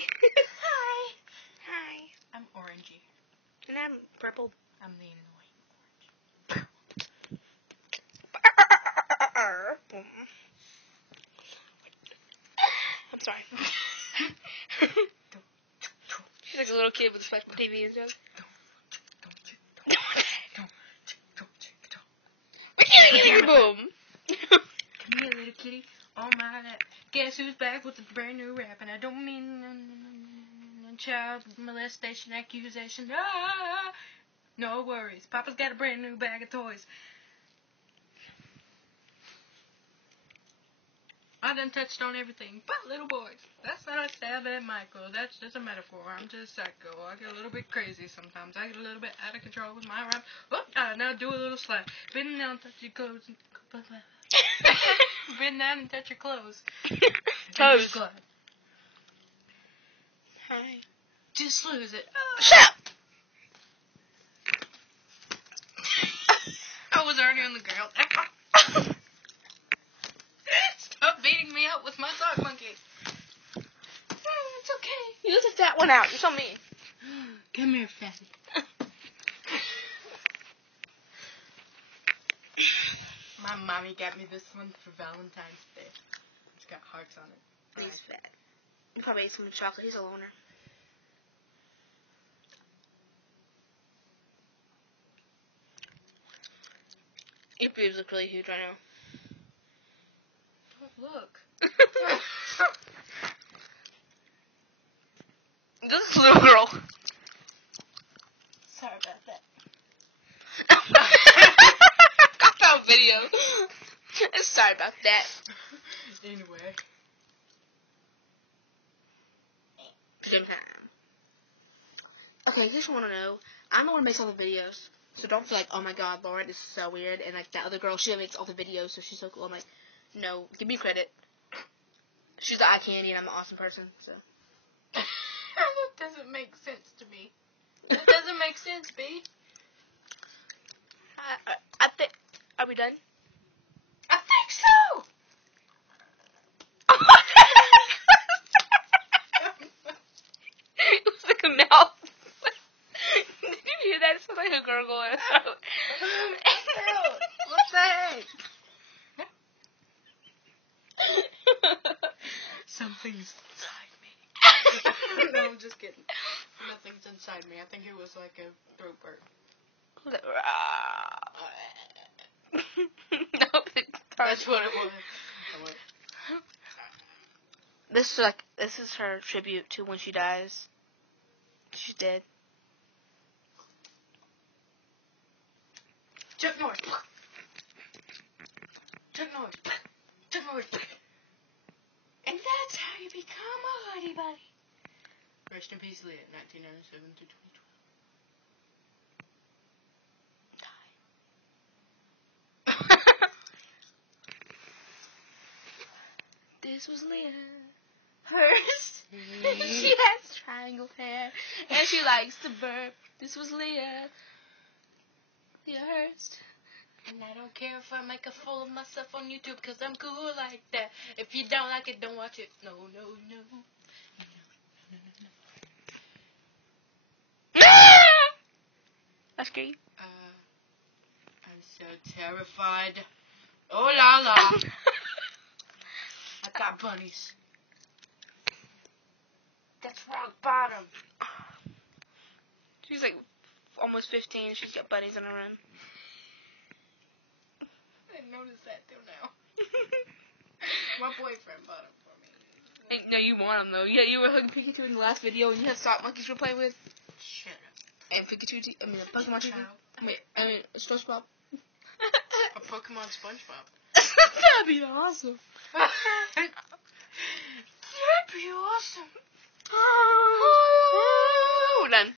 Hi. Hi. I'm orangey. And I'm purple. I'm the annoying I'm sorry. She's like a little kid with a special TV and stuff. Boom. Come here, little kitty. Oh my, guess who's back with a brand new rap? And I don't mean child molestation accusation. Ah, no worries. Papa's got a brand new bag of toys. I done touched on everything but little boys. That's not a stab at Michael. That's just a metaphor. I'm just psycho. I get a little bit crazy sometimes. I get a little bit out of control with my rap. Oh, now do a little slap. Bend down, touch your clothes. Bend down and touch your clothes. Toes. Hi. Just lose it. Shut up! I was already on the ground. Stop beating me up with my sock monkey. It's okay. You left that one out. You're so mean. Come here, fatty. My mommy got me this one for Valentine's Day. It's got hearts on it. He's fat. You probably ate some chocolate. He's a loner. Your boobs look really huge right now. Oh, look. This little girl. Sorry about that. Got that video. Sorry about that. Anyway. Same time. Okay, you just want to know. I'm the one who makes all the videos. So don't feel like, oh my god, Lauren, this is so weird. And like that other girl, she makes all the videos, so she's so cool. I'm like, no, give me credit. She's the eye candy, and I'm an awesome person, so. That doesn't make sense to me. That doesn't make sense, B. I think. Are we done? I think so. It was like a mouth. Did you hear that? It sounds like a gargoyle. What's that? Something's inside me. No, I'm just kidding. Nothing's inside me. I think it was like a throat burp. No, That's what it was. This is her tribute to when she dies. She's dead. Chuck Norris. Chuck Norris. Chuck Norris. And that's how you become a Hardy Buddy. Rest in peace, Leah, 1997 to 2012. This was Leah. Hers. She has triangle hair. And she likes to burp. This was Leah. Leah Hurst. And I don't care if I make a fool of myself on YouTube because I'm cool like that. If you don't like it, don't watch it. No, no, no. That's scary. I'm so terrified. Oh la la. I got bunnies. That's rock bottom. She's like almost 15. She's got bunnies on her run. I didn't notice that till now. My boyfriend bought them for me. No, you want them though. Yeah, you were hugging Pikachu in the last video, and you had sock monkeys you were playing with. Shut up. And Pikachu, Pokemon TV. SpongeBob. A Pokemon SpongeBob. That'd be awesome. That'd be awesome. We're done.